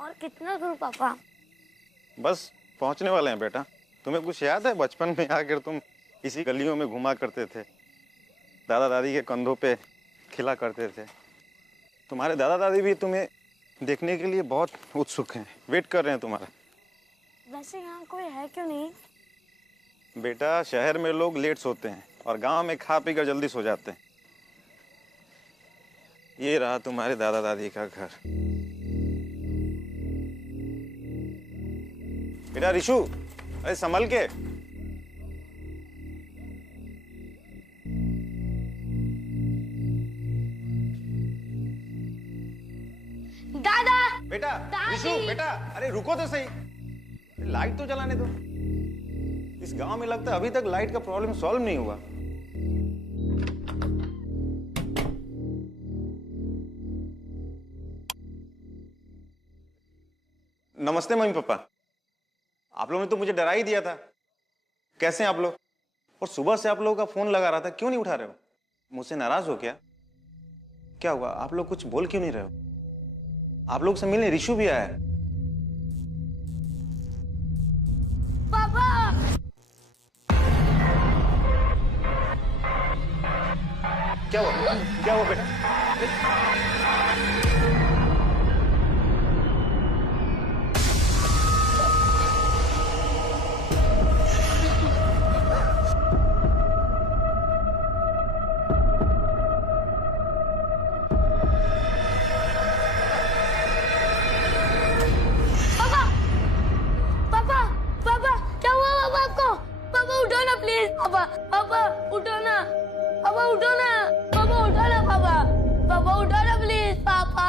और कितना दूर पापा? बस पहुंचने वाले हैं बेटा। तुम्हें कुछ याद है बचपन में आकर तुम इसी गलियों में घुमा करते थे, दादा दादी के कंधों पे खिला करते थे। तुम्हारे दादा दादी भी तुम्हें देखने के लिए बहुत उत्सुक हैं, वेट कर रहे हैं तुम्हारा। वैसे यहाँ कोई है क्यों नहीं? बेटा शहर में लोग लेट सोते हैं और गांव में खा पी कर जल्दी सो जाते हैं। ये रहा तुम्हारे दादा दादी का घर। बेटा रिशु, अरे संभल के। दादा! बेटा दादी! रिशु, बेटा अरे रुको तो सही, लाइट तो जलाने दो। इस गांव में लगता है अभी तक लाइट का प्रॉब्लम सॉल्व नहीं हुआ। नमस्ते मम्मी पापा। आप लोगों ने तो मुझे डरा ही दिया था। कैसे हैं आप लोग? और सुबह से आप लोगों का फोन लगा रहा था, क्यों नहीं उठा रहे हो? मुझसे नाराज हो क्या? क्या हुआ? आप लोग कुछ बोल क्यों नहीं रहे हो? आप लोग से मिलने रिशु भी आया है। पापा! क्या हुआ? क्या हुआ बेटा? पापा, पापा उठो ना, पापा उठो ना, पापा उठो ना, पापा, पापा उठो ना प्लीज, पापा।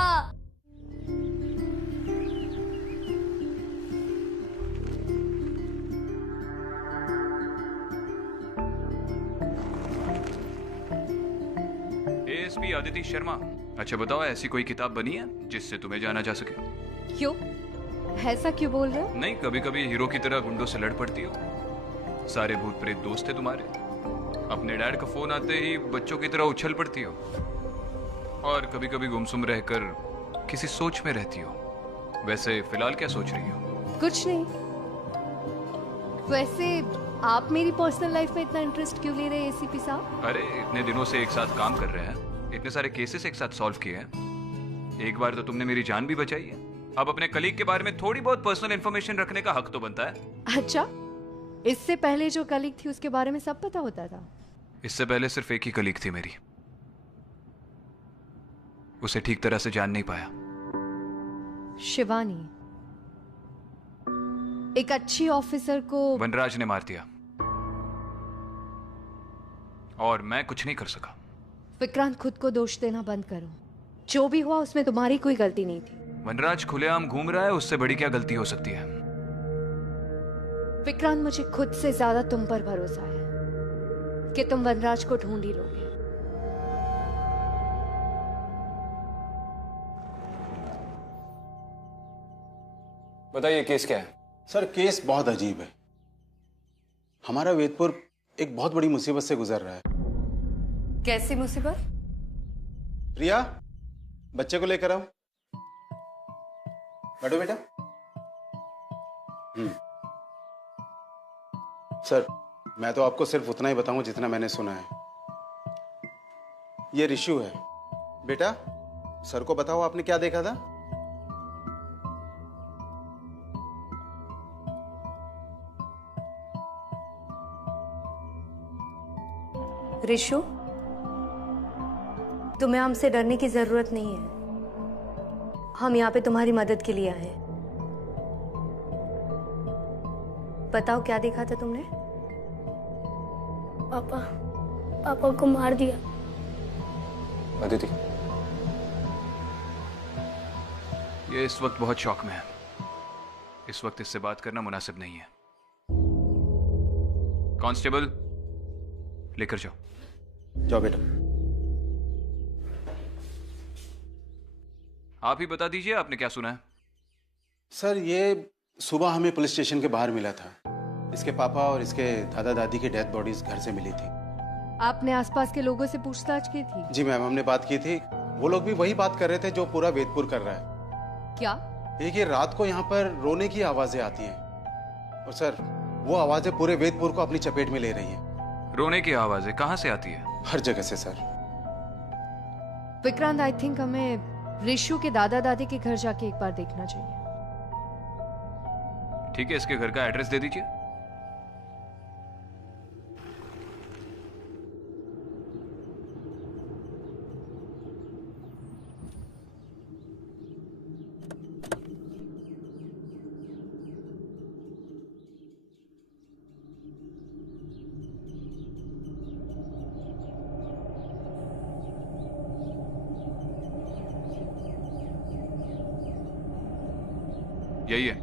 एएसपी अदिति शर्मा, अच्छा बताओ ऐसी कोई किताब बनी है जिससे तुम्हें जाना जा सके? क्यों? ऐसा क्यों बोल रहे हो? नहीं, कभी कभी हीरो की तरह गुंडों से लड़ पड़ती हो। सारे भूत प्रेत दोस्त थे तुम्हारे। अपने डैड का फोन आते ही बच्चों की तरह उछल पड़ती हो, और कभी कभी गुमसुम रहकर किसी सोच में रहती हो। वैसे फिलहाल क्या सोच रही हो? कुछ नहीं। वैसे आप मेरी पर्सनल लाइफ में इतना इंटरेस्ट क्यों ले रहे हैं एसीपी साहब? अरे इतने दिनों से एक साथ काम कर रहे हैं, इतने सारे केसेस एक साथ सॉल्व किए हैं। एक बार तो तुमने मेरी जान भी बचाई है। अब अपने कलीग के बारे में थोड़ी बहुत पर्सनल इंफॉर्मेशन रखने का हक तो बनता है। अच्छा, इससे पहले जो कलीग थी उसके बारे में सब पता होता था? इससे पहले सिर्फ एक ही कलीग थी मेरी, उसे ठीक तरह से जान नहीं पाया। शिवानी, एक अच्छी ऑफिसर को वनराज ने मार दिया और मैं कुछ नहीं कर सका। विक्रांत, खुद को दोष देना बंद करो। जो भी हुआ उसमें तुम्हारी कोई गलती नहीं थी। वनराज खुलेआम घूम रहा है, उससे बड़ी क्या गलती हो सकती है? विक्रांत, मुझे खुद से ज्यादा तुम पर भरोसा है कि तुम वनराज को ढूंढ ही लोगे। बताइए केस क्या है? सर केस बहुत अजीब है। हमारा वेदपुर एक बहुत बड़ी मुसीबत से गुजर रहा है। कैसी मुसीबत? प्रिया, बच्चे को लेकर आओ। बैठो बेटा। सर, मैं तो आपको सिर्फ उतना ही बताऊं जितना मैंने सुना है। ये रिशु है। बेटा, सर को बताओ आपने क्या देखा था? रिशु, तुम्हें हमसे डरने की जरूरत नहीं है। हम यहाँ पे तुम्हारी मदद के लिए आए हैं। बताओ क्या देखा था तुमने? पापा, पापा को मार दिया। अदिति, ये इस वक्त बहुत शौक में है। इस वक्त इससे बात करना मुनासिब नहीं है। कांस्टेबल, लेकर जाओ। जाओ बेटा। आप ही बता दीजिए, आपने क्या सुना है? सर, ये सुबह हमें पुलिस स्टेशन के बाहर मिला था। इसके पापा और इसके दादा दादी की डेथ बॉडीज घर से मिली थी। आपने आसपास के लोगों से पूछताछ की थी? जी मैम, हमने बात की थी। वो लोग भी वही बात कर रहे थे जो पूरा वेदपुर कर रहा है। क्या? एक ये रात को यहाँ पर रोने की आवाजें आती हैं और सर वो आवाजें पूरे वेदपुर को अपनी चपेट में ले रही हैं। रोने की आवाजें कहाँ से आती है? हर जगह से सर। विक्रांत, आई थिंक हमें रिशु के दादा दादी के घर जाके एक बार देखना चाहिए। ठीक है, इसके घर का एड्रेस दे दीजिए। यही है।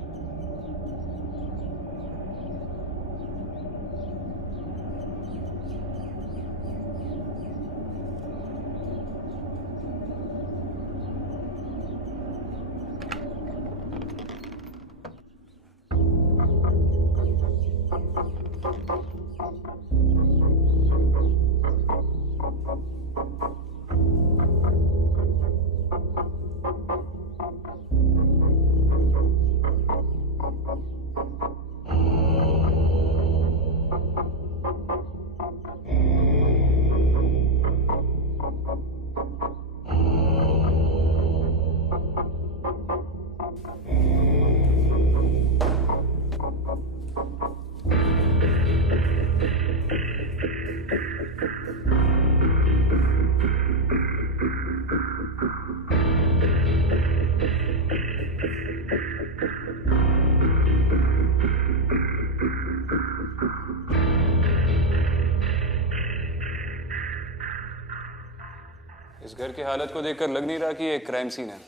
इस घर की हालत को देखकर लग नहीं रहा कि ये एक क्राइम सीन है।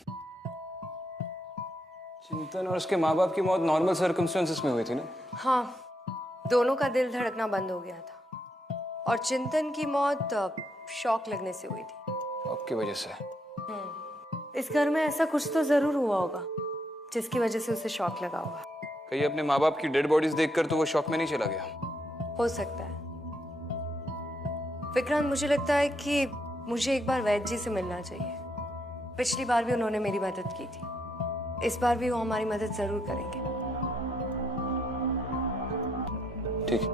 चिंतन और उसके माँ बाप की मौत नॉर्मल सर्कमस्टेंसेस में हुई थी ना? हाँ, दोनों का दिल धड़कना बंद हो गया था और चिंतन की मौत शॉक लगने से हुई थी। शॉक की वजह से? इस घर में ऐसा कुछ तो जरूर हुआ होगा जिसकी वजह से उसे शॉक लगा होगा। कहीं अपने माँ बाप की डेड बॉडीज देखकर तो वो शॉक में नहीं चला गया? हो सकता है। विक्रांत, मुझे लगता है कि मुझे एक बार वैद्य जी से मिलना चाहिए। पिछली बार भी उन्होंने मेरी मदद की थी, इस बार भी वो हमारी मदद जरूर करेंगे। ठीक है।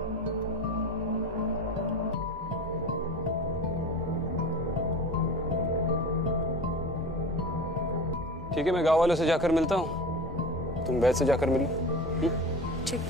ठीक है, मैं गांव वालों से जाकर मिलता हूँ, तुम वैद्य से जाकर मिलो। ठीक।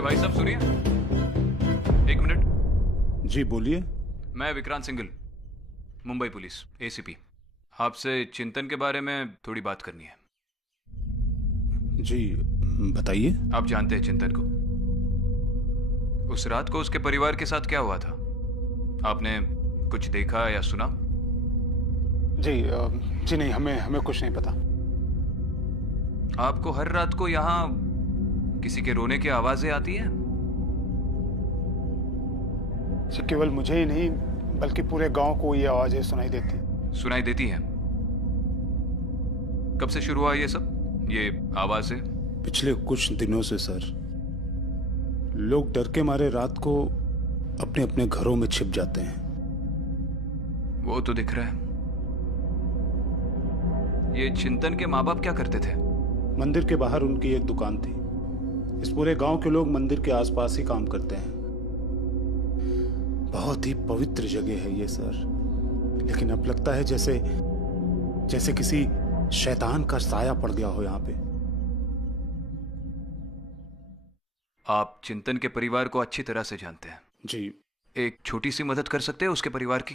भाई साहब सुनिए, एक मिनट। जी बोलिए। मैं विक्रांत सिंघल, मुंबई पुलिस एसीपी। आपसे चिंतन के बारे में थोड़ी बात करनी है। जी बताइए। आप जानते हैं चिंतन को? उस रात को उसके परिवार के साथ क्या हुआ था? आपने कुछ देखा या सुना? जी नहीं, हमें कुछ नहीं पता। आपको हर रात को यहाँ किसी के रोने की आवाजें आती हैं? केवल मुझे ही नहीं बल्कि पूरे गांव को ये आवाजें सुनाई देती हैं। कब से शुरू हुआ ये सब, ये आवाजें? पिछले कुछ दिनों से सर। लोग डर के मारे रात को अपने अपने घरों में छिप जाते हैं। वो तो दिख रहा है। ये चिंतन के माँ बाप क्या करते थे? मंदिर के बाहर उनकी एक दुकान थी। इस पूरे गांव के लोग मंदिर के आसपास ही काम करते हैं। बहुत ही पवित्र जगह है ये सर, लेकिन अब लगता है जैसे जैसे किसी शैतान का साया पड़ गया हो यहाँ पे। आप चिंतन के परिवार को अच्छी तरह से जानते हैं जी। एक छोटी सी मदद कर सकते हैं उसके परिवार की?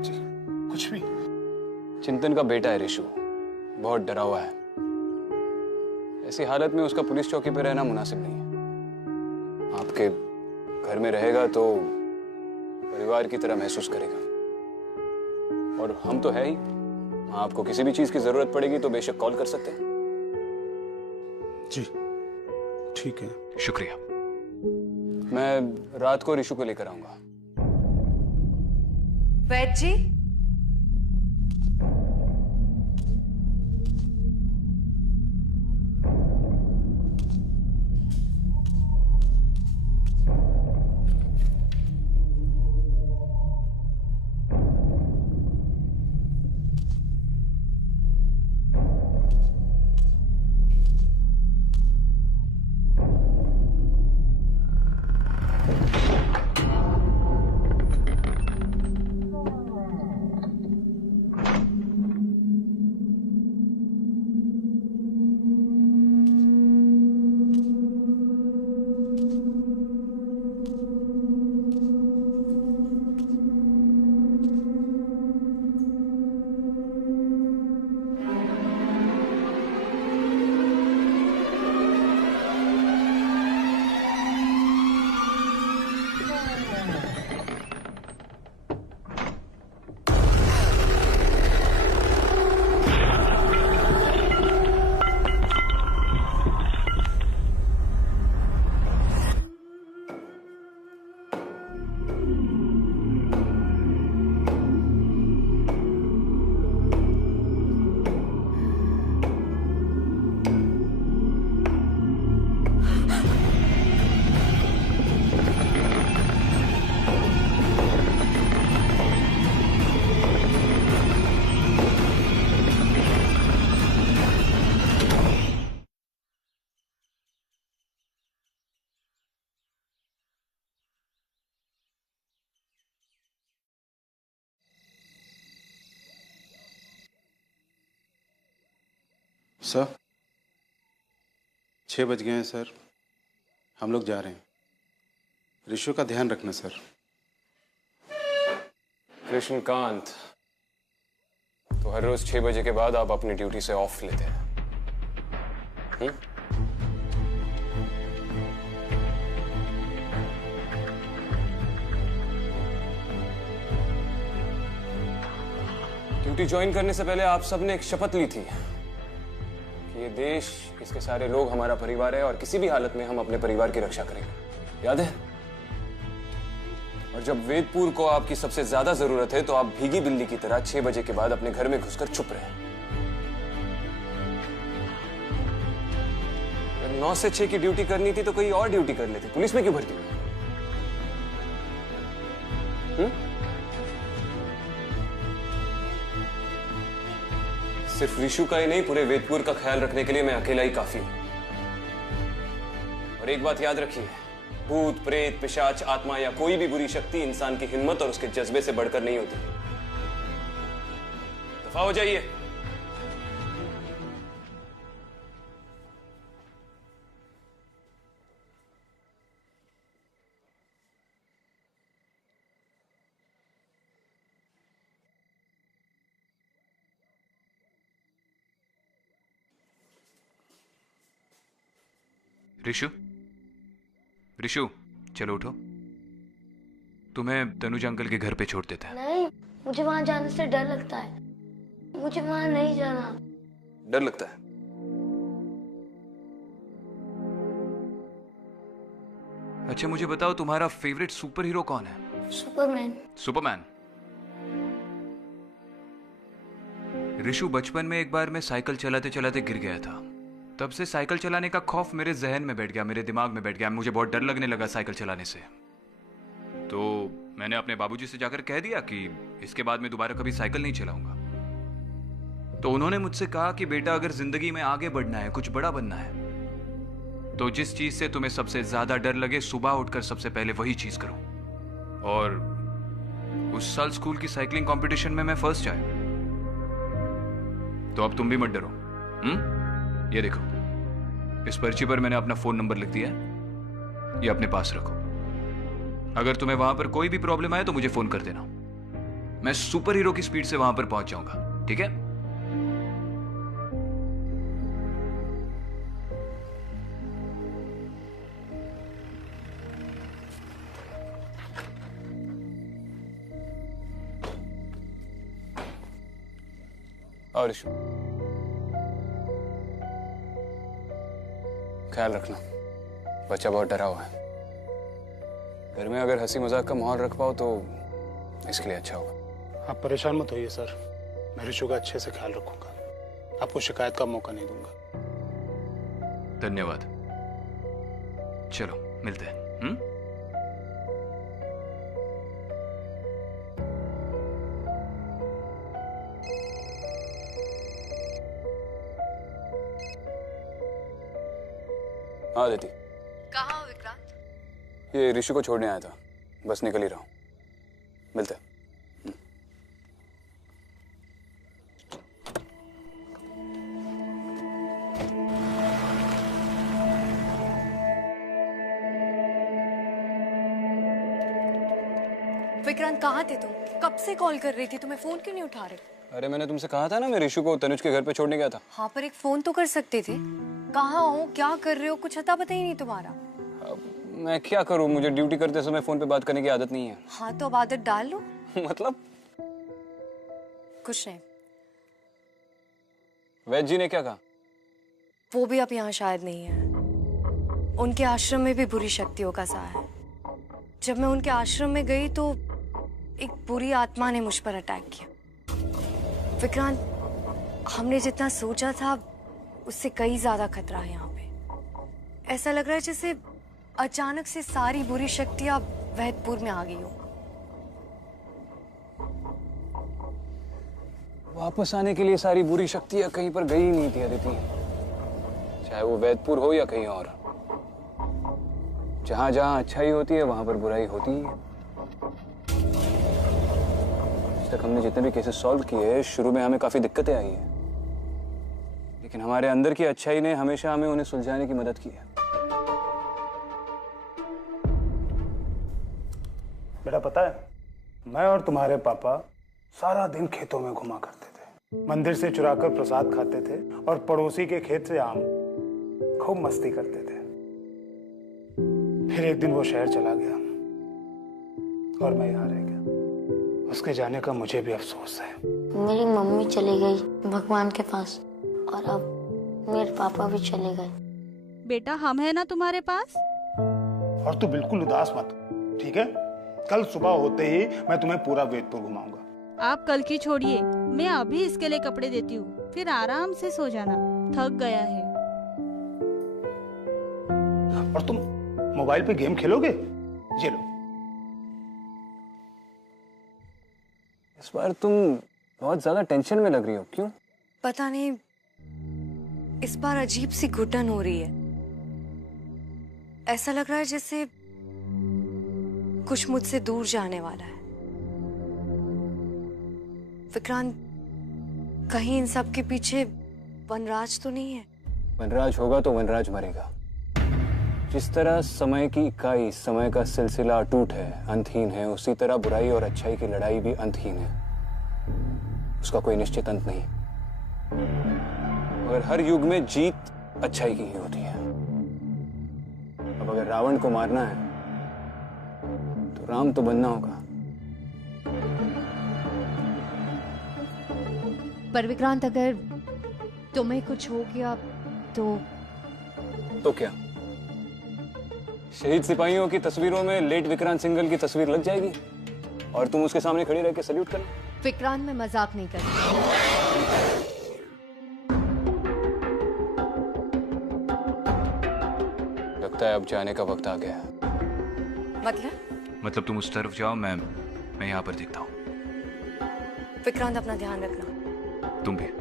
जी, कुछ भी। चिंतन का बेटा है रिशु, बहुत डरा हुआ है। ऐसी हालत में उसका पुलिस चौकी पे रहना मुनासिब नहीं है। आपके घर में रहेगा तो परिवार की तरह महसूस करेगा। और हम तो है ही, आपको किसी भी चीज की जरूरत पड़ेगी तो बेशक कॉल कर सकते हैं। जी ठीक है। शुक्रिया। मैं रात को रिशु को लेकर आऊंगा। वैद्य जी, सर 6 बज गए हैं सर, हम लोग जा रहे हैं। रिशु का ध्यान रखना सर। कृष्णकांत, तो हर रोज 6 बजे के बाद आप अपनी ड्यूटी से ऑफ लेते हैं? ड्यूटी ज्वाइन करने से पहले आप सबने एक शपथ ली थी कि ये देश, इसके सारे लोग हमारा परिवार है और किसी भी हालत में हम अपने परिवार की रक्षा करेंगे, याद है? और जब वेदपुर को आपकी सबसे ज्यादा जरूरत है तो आप भीगी बिल्ली की तरह 6 बजे के बाद अपने घर में घुसकर चुप रहे। अगर 9 से 6 की ड्यूटी करनी थी तो कोई और ड्यूटी कर लेते, पुलिस में क्यों भर्ती हुए? सिर्फ रिशु का ही नहीं, पूरे वेदपुर का ख्याल रखने के लिए मैं अकेला ही काफी हूं। और एक बात याद रखिए, भूत, प्रेत, पिशाच, आत्मा या कोई भी बुरी शक्ति इंसान की हिम्मत और उसके जज्बे से बढ़कर नहीं होती। दफा हो जाइए। रिशु, रिशु, चलो उठो। तुम्हें तनुज अंकल के घर पे छोड़ देते हैं। नहीं, मुझे वहां जाने से डर लगता है। मुझे वहां नहीं जाना। डर लगता है? अच्छा मुझे बताओ, तुम्हारा फेवरेट सुपर हीरो कौन है? सुपरमैन। सुपरमैन। रिशु, बचपन में एक बार मैं साइकिल चलाते चलाते गिर गया था। तब से साइकिल चलाने का खौफ मेरे जहन में बैठ गया, मेरे दिमाग में बैठ गया। मुझे बहुत डर लगने लगा साइकिल चलाने से। तो मैंने अपने बाबूजी से जाकर कह दिया कि इसके बाद मैं दोबारा कभी साइकिल नहीं चलाऊंगा। तो उन्होंने मुझसे कहा कि बेटा, अगर जिंदगी में आगे बढ़ना है, कुछ बड़ा बनना है, तो जिस चीज से तुम्हें सबसे ज्यादा डर लगे, सुबह उठकर सबसे पहले वही चीज करो। और उस साल स्कूल की साइकिलिंग कंपटीशन में मैं फर्स्ट आया। तो अब तुम भी मत डरो। ये देखो, इस पर्ची पर मैंने अपना फोन नंबर लिख दिया है, ये अपने पास रखो। अगर तुम्हें वहां पर कोई भी प्रॉब्लम आए तो मुझे फोन कर देना, मैं सुपर हीरो की स्पीड से वहां पर पहुंच जाऊंगा, ठीक है? और इशू ख्याल रखना, बच्चा बहुत डरा हुआ है। घर में अगर हंसी मजाक का माहौल रख पाओ तो इसके लिए अच्छा होगा। आप परेशान मत होइए सर, मैं ऋषु का अच्छे से ख्याल रखूंगा, आपको शिकायत का मौका नहीं दूंगा। धन्यवाद। चलो मिलते हैं। हाँ दीदी। कहाँ हो विक्रांत? ये ऋषि को छोड़ने आया था, बस निकल ही रहा हूँ, मिलते हैं। विक्रांत कहाँ थे तुम? कब से कॉल कर रही थी, तुम्हें फोन क्यों नहीं उठा रहे? अरे मैंने तुमसे कहा था ना, मैं ऋषि को तनुज के घर पे छोड़ने गया था। हाँ पर एक फोन तो कर सकते थे। कहाँ हो, क्या कर रहे हो, कुछ अता पता ही नहीं तुम्हारा। अब मैं क्या करूँ, मुझे ड्यूटी करते समय फोन पे बात करने की आदत नहीं है। हाँ तो अब आदत डाल लो। मतलब? कुछ नहीं। वैद्य जी ने क्या कहा? वो भी अब यहाँ शायद नहीं है, उनके आश्रम में भी बुरी शक्तियों का साया है। जब मैं उनके आश्रम में गई तो एक बुरी आत्मा ने मुझ पर अटैक किया। विक्रांत, हमने जितना सोचा था उससे कई ज्यादा खतरा है यहाँ पे। ऐसा लग रहा है जैसे अचानक से सारी बुरी शक्तियां वैदपुर में आ गई हो। वापस आने के लिए सारी बुरी शक्तियां कहीं पर गई नहीं थी अदिति, चाहे वो वैदपुर हो या कहीं और। जहां जहां अच्छाई होती है वहां पर बुराई होती ही है। आज तक हमने जितने भी केसेस सॉल्व किए, शुरू में हमें काफी दिक्कतें आई है, लेकिन हमारे अंदर की अच्छाई ने हमेशा हमें उन्हें सुलझाने की मदद की है। बेटा पता है, मैं और तुम्हारे पापा सारा दिन खेतों में घुमा करते थे, मंदिर से चुराकर प्रसाद खाते थे और पड़ोसी के खेत से आम, खूब मस्ती करते थे। फिर एक दिन वो शहर चला गया और मैं यहाँ रह गया। उसके जाने का मुझे भी अफसोस है। मेरी मम्मी चली गई भगवान के पास और अब मेरे पापा भी चले गए। बेटा हम है ना तुम्हारे पास। और तू बिल्कुल उदास मत हो, ठीक है? कल सुबह होते ही मैं तुम्हें पूरा वेदपुर घुमाऊंगा। आप कल की छोड़िए, मैं अभी इसके लिए कपड़े देती हूँ, फिर आराम से सो जाना, थक गया है। और तुम मोबाइल पे गेम खेलोगे? ये लो। इस बार तुम बहुत ज्यादा टेंशन में लग रही हो, क्यों? पता नहीं, इस बार अजीब सी घुटन हो रही है। ऐसा लग रहा है जैसे कुछ मुझसे दूर जाने वाला है। विक्रांत, कहीं इन सब के पीछे वनराज तो नहीं है? वनराज होगा तो वनराज मरेगा। जिस तरह समय की इकाई, समय का सिलसिला अटूट है, अंतहीन है, उसी तरह बुराई और अच्छाई की लड़ाई भी अंतहीन है, उसका कोई निश्चित अंत नहीं। मगर हर युग में जीत अच्छाई की ही होती है। अब अगर रावण को मारना है तो राम तो बनना होगा। पर विक्रांत, अगर तुम्हें कुछ हो गया तो क्या शहीद सिपाहियों की तस्वीरों में लेट विक्रांत सिंघल की तस्वीर लग जाएगी और तुम उसके सामने खड़ी रह के सल्यूट करना? विक्रांत, मैं मजाक नहीं कर रही। लगता है अब जाने का वक्त आ गया। मतलब तुम उस तरफ जाओ, मैं यहाँ पर देखता हूँ। विक्रांत, अपना ध्यान रखना। तुम भी।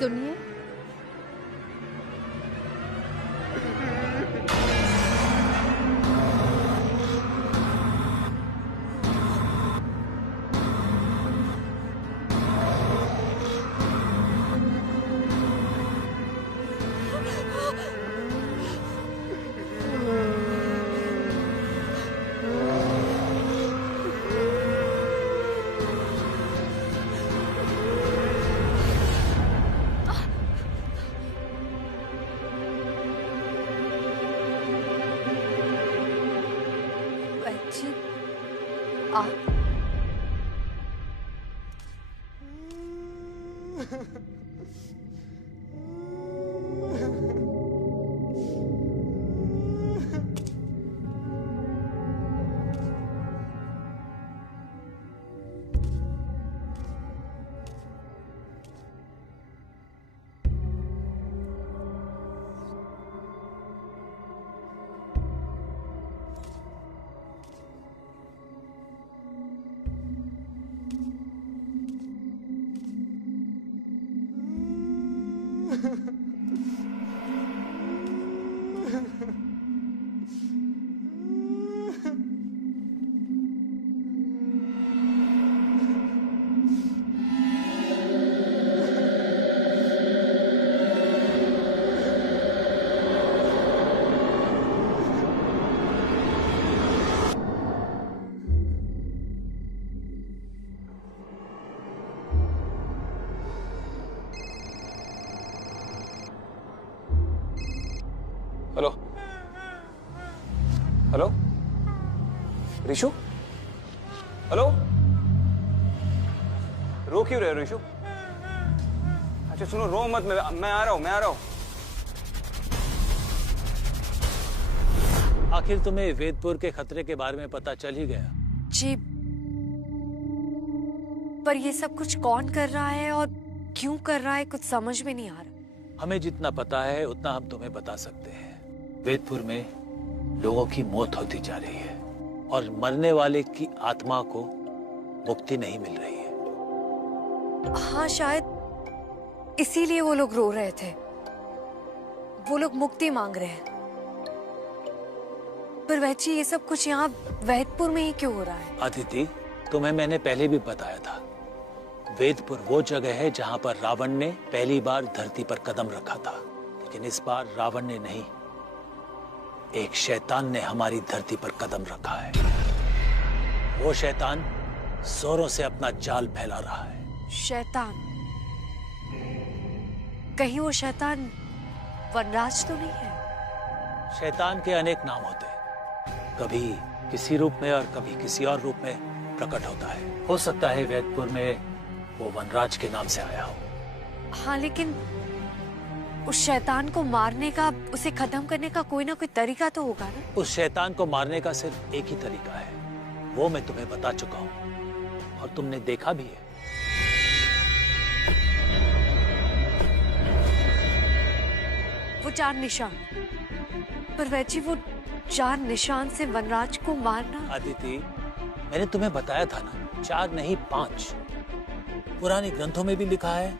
सुनिए, जी आप हेलो हेलो ऋषु, हेलो, रो क्यों रहे हो ऋषु? अच्छा सुनो, रो मत, मैं आ रहा हूँ। आखिर तुम्हें वेदपुर के खतरे के बारे में पता चल ही गया? जी, पर ये सब कुछ कौन कर रहा है और क्यों कर रहा है कुछ समझ में नहीं आ रहा। हमें जितना पता है उतना हम तुम्हें बता सकते हैं। वेदपुर में लोगों की मौत होती जा रही है और मरने वाले की आत्मा को मुक्ति नहीं मिल रही है। हाँ, शायद इसीलिए वो लोग रो रहे थे। वो लोग मुक्ति मांग रहे हैं। पर वैची, ये सब कुछ यहाँ वेदपुर में ही क्यों हो रहा है? अदिति, तुम्हें मैंने पहले भी बताया था, वेदपुर वो जगह है जहाँ पर रावण ने पहली बार धरती पर कदम रखा था। लेकिन इस बार रावण ने नहीं, एक शैतान ने हमारी धरती पर कदम रखा है। वो शैतान जोरों से अपना जाल फैला रहा है। शैतान? कहीं वो शैतान वनराज तो नहीं है? शैतान के अनेक नाम होते हैं, कभी किसी रूप में और कभी किसी और रूप में प्रकट होता है। हो सकता है वेदपुर में वो वनराज के नाम से आया हो। हाँ, लेकिन उस शैतान को मारने का, उसे खत्म करने का कोई ना कोई तरीका तो होगा ना? उस शैतान को मारने का सिर्फ एक ही तरीका है, वो मैं तुम्हें बता चुका हूँ और तुमने देखा भी है। वो 4 निशान। पर वैची, वो 4 निशान से वनराज को मारना? अदिति, मैंने तुम्हें बताया था ना, 4 नहीं 5। पुराने ग्रंथों में भी लिखा है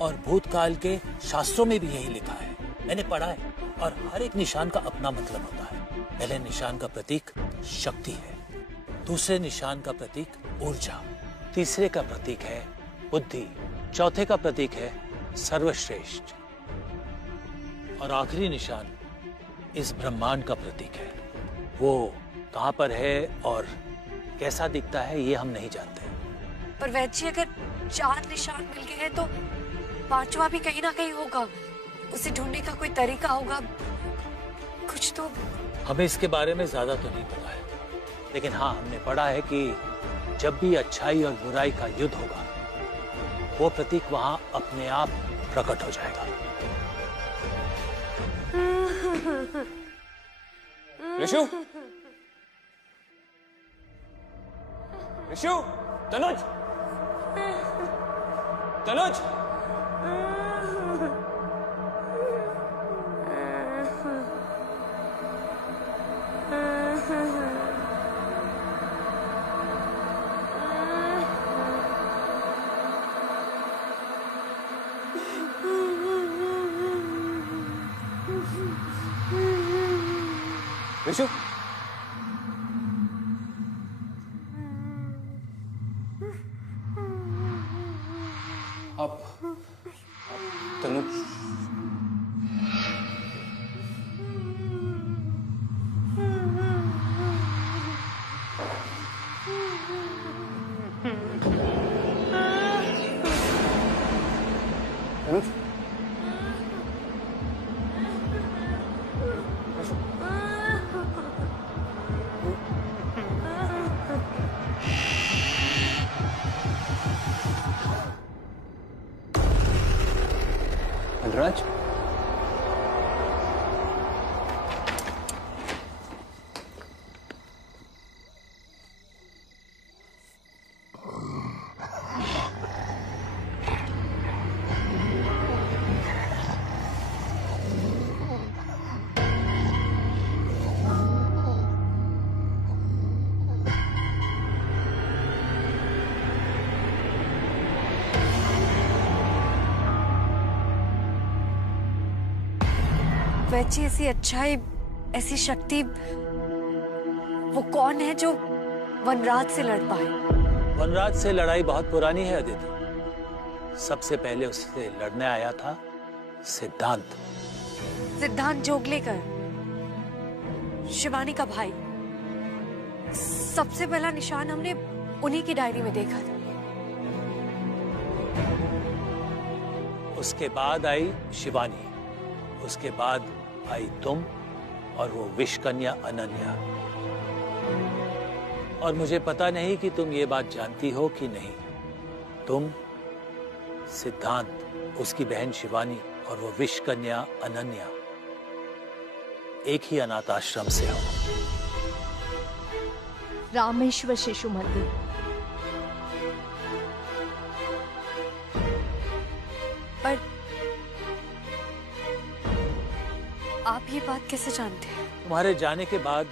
और भूतकाल के शास्त्रों में भी यही लिखा है। मैंने पढ़ा है। और हर एक निशान का अपना मतलब होता है। पहले निशान का प्रतीक शक्ति है, दूसरे निशान का प्रतीक ऊर्जा, तीसरे का प्रतीक है बुद्धि, चौथे का प्रतीक है सर्वश्रेष्ठ और आखिरी निशान इस ब्रह्मांड का प्रतीक है। वो कहाँ पर है और कैसा दिखता है ये हम नहीं जानते, पर वैसे अगर 4 निशान मिल गए हैं तो 5वां भी कहीं ना कहीं होगा। उसे ढूंढने का कोई तरीका होगा कुछ तो। हमें इसके बारे में ज्यादा तो नहीं पता है, लेकिन हाँ हमने पढ़ा है कि जब भी अच्छाई और बुराई का युद्ध होगा वो प्रतीक वहां अपने आप प्रकट हो जाएगा। ऋषु, ऋषु, तनुज, तनुज, ऋषु, आप तनुज, तनुज, वनराज, वैसे ऐसी अच्छाई, ऐसी शक्ति वो कौन है जो वनराज से लड़ पाए? वनराज से लड़ाई बहुत पुरानी है अदिति। सबसे पहले उससे लड़ने आया था सिद्धांत। सिद्धांत जोगलेकर, शिवानी का भाई। सबसे पहला निशान हमने उन्हीं की डायरी में देखा था। उसके बाद आई शिवानी, उसके बाद आई तुम और वो विष कन्या अनन्या। और मुझे पता नहीं कि तुम ये बात जानती हो कि नहीं, तुम, सिद्धांत, उसकी बहन शिवानी और वो विष कन्या अनन्या एक ही अनाथ आश्रम से हो। रामेश्वर शिशु मंदिर। पर आप ये बात कैसे जानते हैं? तुम्हारे जाने के बाद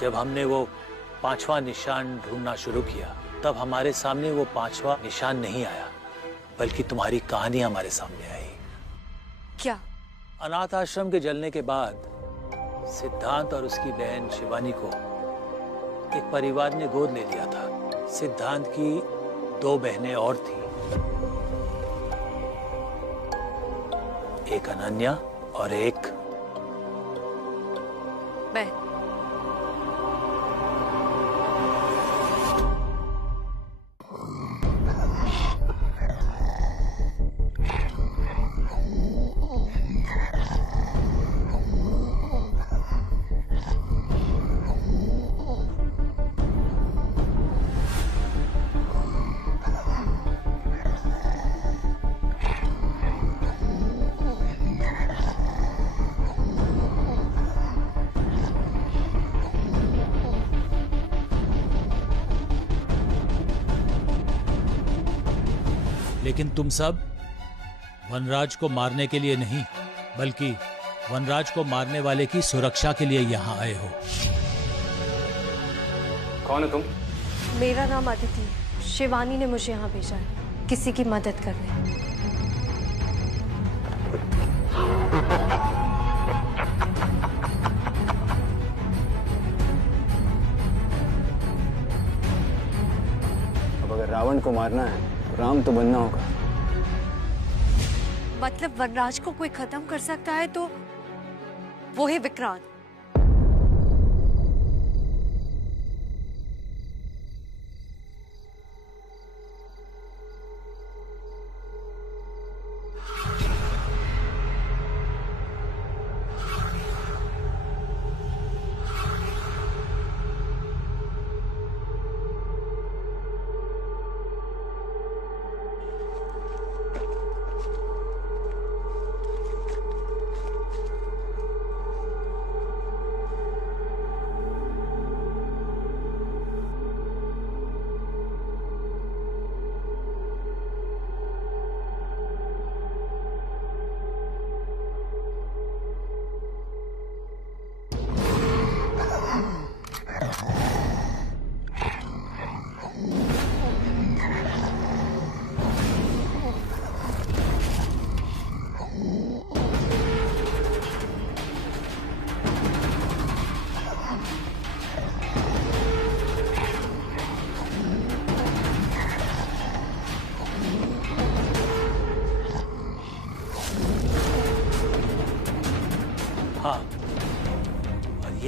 जब हमने वो 5वां निशान ढूंढना शुरू किया, तब हमारे सामने वो 5वां निशान नहीं आया, बल्कि तुम्हारी कहानी हमारे सामने आई। क्या? अनाथ आश्रम के जलने के बाद सिद्धांत और उसकी बहन शिवानी को एक परिवार ने गोद ले लिया था। सिद्धांत की 2 बहनें और थी, एक अनन्या और एक मैं। लेकिन तुम सब वनराज को मारने के लिए नहीं, बल्कि वनराज को मारने वाले की सुरक्षा के लिए यहाँ आए हो। कौन है तुम? मेरा नाम अदिति। शिवानी ने मुझे यहाँ भेजा है किसी की मदद करने। अब अगर रावण को मारना है तो राम तो बनना होगा। मतलब वनराज को कोई खत्म कर सकता है तो वो है विक्रांत।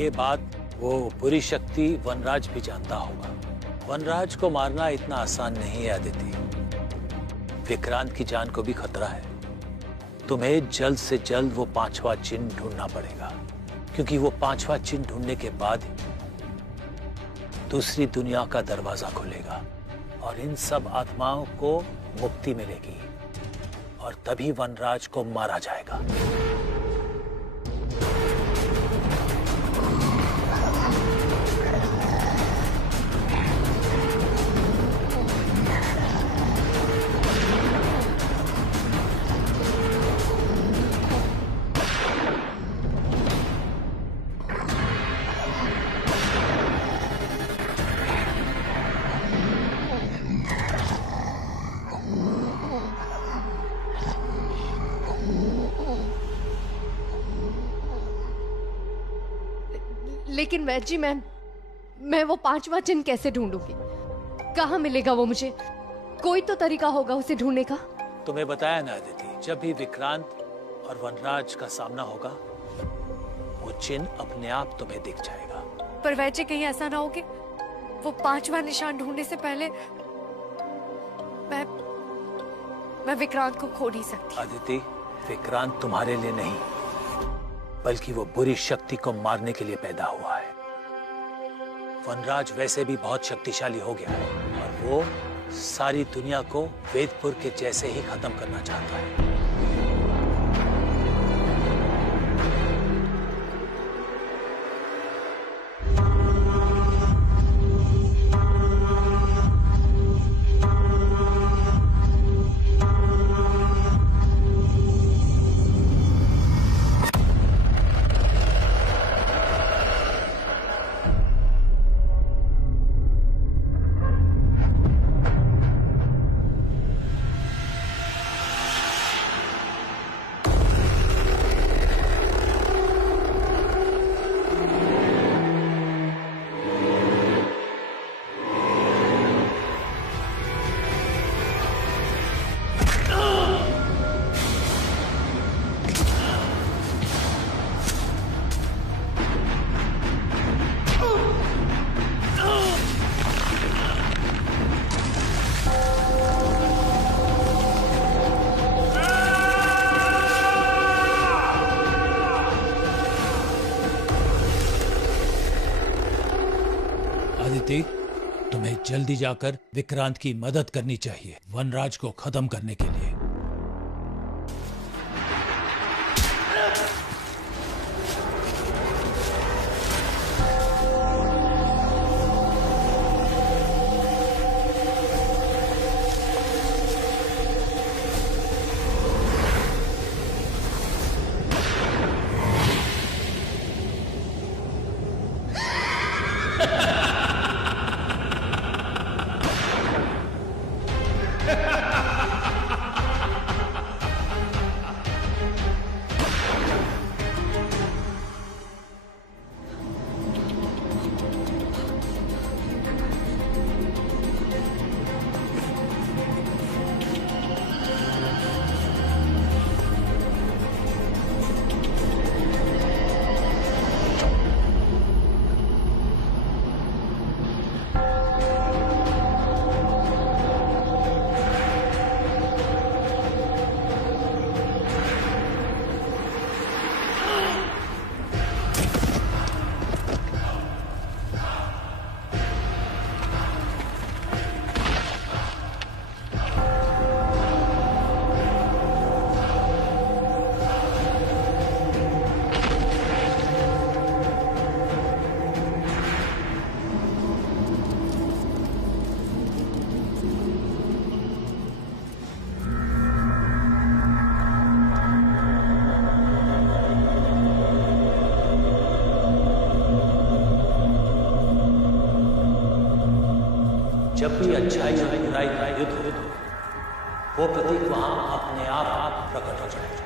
ये बात वो बुरी शक्ति वनराज भी जानता होगा। वनराज को मारना इतना आसान नहीं है अदिति। विक्रांत की जान को भी खतरा है। तुम्हें जल्द से जल्द वो 5वां चिन्ह ढूंढना पड़ेगा, क्योंकि वो 5वां चिन्ह ढूंढने के बाद ही दूसरी दुनिया का दरवाजा खुलेगा और इन सब आत्माओं को मुक्ति मिलेगी और तभी वनराज को मारा जाएगा। लेकिन वैद जी, मैं वो 5वां चिन्ह कैसे ढूंढूंगी? कहाँ मिलेगा वो मुझे? कोई तो तरीका होगा उसे ढूंढने का। तुम्हें बताया ना अदिति, जब भी विक्रांत और वनराज का सामना होगा वो चिन्ह अपने आप तुम्हें दिख जाएगा। पर वैद जी, कहीं ऐसा ना हो कि वो 5वां निशान ढूंढने से पहले मैं विक्रांत को खो नहीं सकती। अदिति, विक्रांत तुम्हारे लिए नहीं बल्कि वो बुरी शक्ति को मारने के लिए पैदा हुआ है। वनराज वैसे भी बहुत शक्तिशाली हो गया है और वो सारी दुनिया को वेदपुर के जैसे ही खत्म करना चाहता है। तुम्हें जल्दी जाकर विक्रांत की मदद करनी चाहिए वनराज को खत्म करने के लिए। जब भी अच्छाई और बुराई का युद्ध हो वो प्रतीक वहां अपने आप प्रकट हो जाएगा।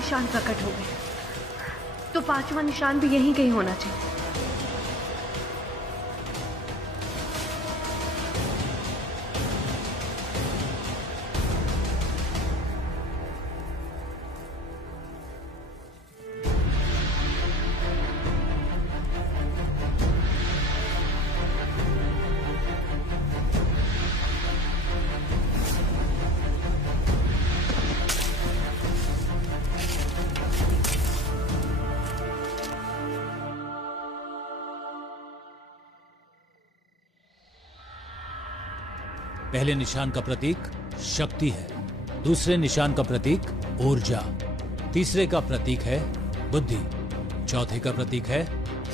निशान प्रकट हो गए, तो पांचवा निशान भी यहीं कहीं होना चाहिए। पहले निशान का प्रतीक शक्ति है, दूसरे निशान का प्रतीक ऊर्जा, तीसरे का प्रतीक है बुद्धि, चौथे का प्रतीक है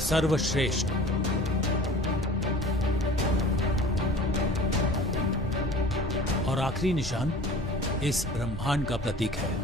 सर्वश्रेष्ठ। और आखिरी निशान इस ब्रह्मांड का प्रतीक है।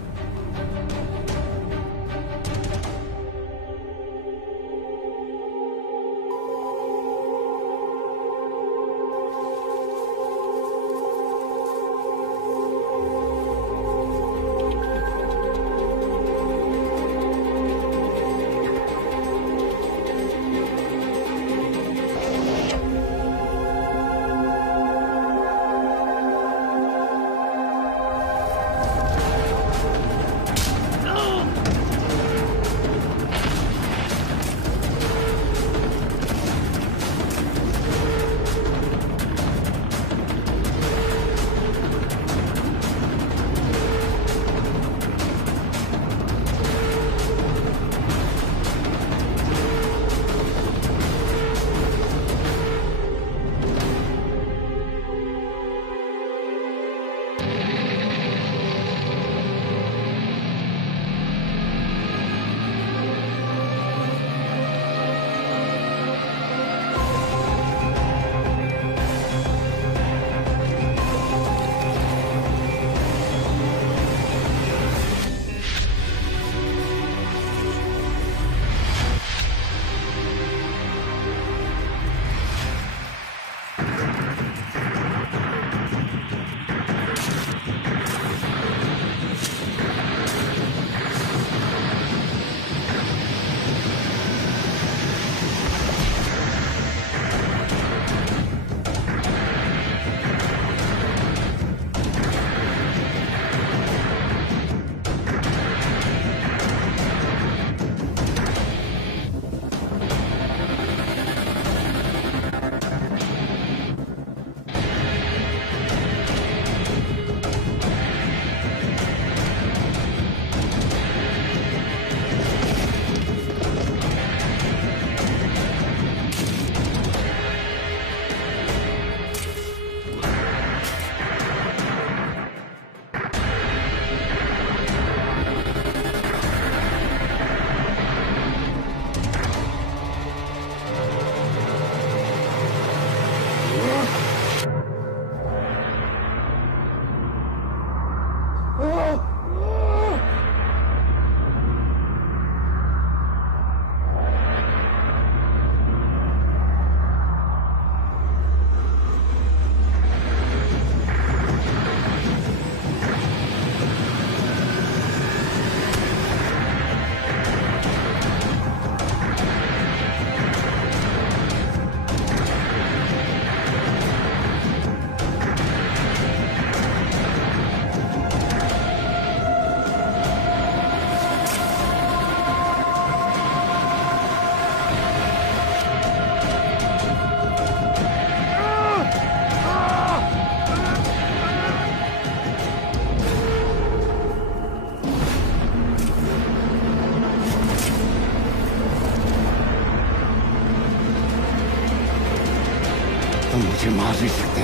मुझे मार नहीं सकते,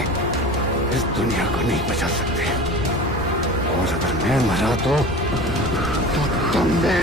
इस दुनिया को नहीं बचा सकते, और अगर मैं मरा तो तुम भी।